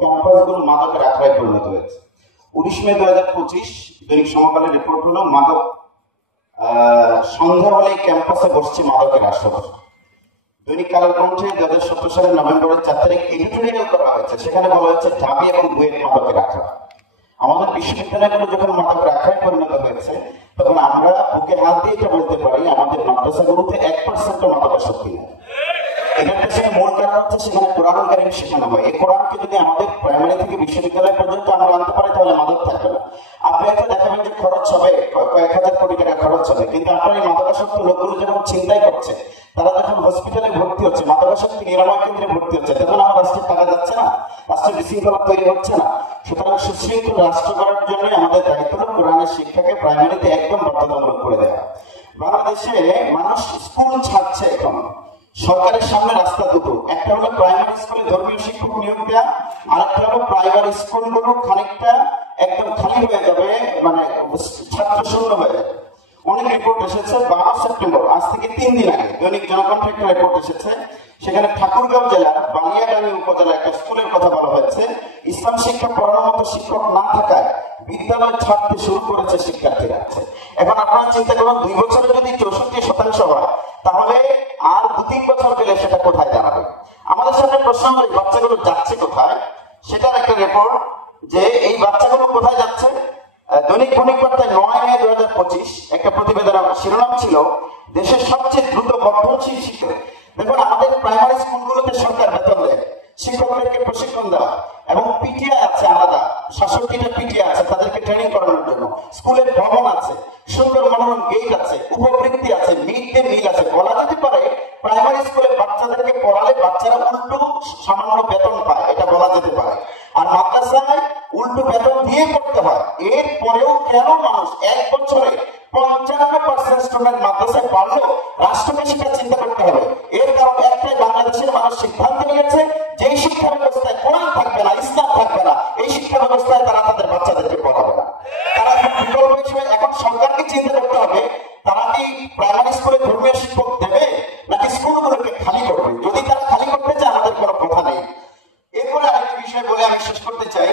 ক্যাম্পাসগুলো মাদকের আখড়ায় পরিণত হয়েছে। 19 মে 2025 দৈনিক সমকালের রিপোর্ট হলো মাদক সন্ধ্যা হলে ক্যাম্পাসে বসছে মাদকের আসর। দৈনিক কালের কণ্ঠে 2017 সালের নভেম্বরের 4 তারিখ এডিটোরিয়াল করা হয়েছে, সেখানে বলা হয়েছে ঢাবি এবং বুয়েট মাদকের আখড়া। আমাদের বিশ্ববিদ্যালয়গুলো যখন মাদকের আখড়ায় পরিণত হয়েছে তখন আমরা বুকে হাত দিয়ে এটা বলতে পারি আমাদের মাদ্রাসাগুলোতে 1% মাদকাসক্তি নেই। এটার পেছনে মূল কারণ হচ্ছে সেখানে কোরআনুল কারীম শেখানো হয়। এই কোরআনকে যদি আমাদের প্রাইমারি থেকে বিশ্ববিদ্যালয় পর্যন্ত আমরা আনতে পারি তাহলে মাদক থাকবে না। আপনি একটা দেখাবেন যে খরচ হবে কয়েক হাজার কোটি টাকা খরচ হবে, কিন্তু আপনার এই মাদকাসক্ত লোকগুলো যখন ছিনতাই করছে, তারা যখন হসপিটালে ভর্তি হচ্ছে, মাদকাসক্তি নিরাময় কেন্দ্রে ভর্তি হচ্ছে, তখন আমার রাষ্ট্রের টাকা যাচ্ছে না, রাষ্ট্রের বিশৃঙ্খলা তৈরি হচ্ছে না। সুতরাং সুশৃঙ্খল রাষ্ট্র করার জন্য আমাদের দায়িত্ব হলো কোরআনের শিক্ষাকে প্রাইমারিতে একদম বাধ্যতামূলক করে দেওয়া। বাংলাদেশে মানুষ স্কুল ছাড়ছে এখন, সরকারের সামনে রাস্তা দুটো, একটা হলো প্রাইমারি স্কুলে ধর্মীয় শিক্ষক নিয়োগ দেওয়া, আর একটা হলো প্রাইমারি স্কুলগুলো খানিকটা একদম খালি হয়ে যাবে, মানে ছাত্র শূন্য হয়ে যাবে। অনেক রিপোর্ট এসেছে 12 সেপ্টেম্বর, আজ থেকে 3 দিন আগে দৈনিক জনকণ্ঠে একটা রিপোর্ট এসেছে, সেখানে ঠাকুরগাঁও জেলার বালিয়াডাঙ্গি উপজেলা একটা স্কুলের কথা বলা হয়েছে। ইসলাম শিক্ষা পড়ানোর মতো শিক্ষক না থাকায় বিদ্যালয় ছাড়তে শুরু করেছে শিক্ষার্থীরা। এখন আপনারা চিন্তা করুন, 2 বছরে যদি 64% হয় তাহলে আর 2-3 বছর গেলে সেটা কোথায় দাঁড়াবে? আমাদের সামনে প্রশ্ন হলো এই বাচ্চাগুলো যাচ্ছে কোথায়, সেটার একটা রিপোর্ট যে এই বাচ্চাগুলো কোথায় যাচ্ছে। দৈনিক বণিক বার্তায় 9 মে 2025 একটা প্রতিবেদন, শিরোনাম ছিল দেশের সবচেয়ে দ্রুত বর্ধনশীল শিক্ষা। দেখুন, আমাদের প্রাইমারি স্কুলগুলোতে সরকার বেতন দেয়, শিক্ষকদেরকে প্রশিক্ষণ দেওয়া এবং পিটিআই আছে আলাদা, 67টা পিটিআই আছে তাদেরকে ট্রেনিং করানোর জন্য, স্কুলের ভবন আছে, সুন্দর মনোরম গেট আছে, উপবৃত্তি আছে, মিড ডে মিল আছে। বলা যেতে পারে প্রাইমারি স্কুলে বাচ্চাদেরকে পড়ালে বাচ্চারা উল্টো সামান্য বেতন পায়, এটা বলা যেতে পারে। আর মাদ্রাসায় উল্টো বেতন দিয়ে পড়তে হয়। এরপরেও কেন মানুষ 1 বছরে 95% স্টুডেন্ট মাদ্রাসায় পারলো? রাষ্ট্রকে সেটা চিন্তা করতে হবে। এর কারণ একটাই, বাংলাদেশের মানুষ সিদ্ধান্ত নিয়েছে যে এই শিক্ষা ব্যবস্থায় কোরআন থাকবে না, ইসলাম থাকবে না, এই শিক্ষা ব্যবস্থায় তারা তাদের বাচ্চাদেরকে পড়াবে না। তারা এখন বিকল্প হিসেবে এখন সরকারকে চিন্তা করতে হবে তারা কি প্রাইমারি স্কুলে ধর্মীয় শিক্ষক দেবে নাকি স্কুলগুলোকে খালি করবে। যদি তারা খালি করতে চায় আমাদের কোনো কথা নেই। এরপরে আরেকটি বিষয় বলে আমি শেষ করতে চাই,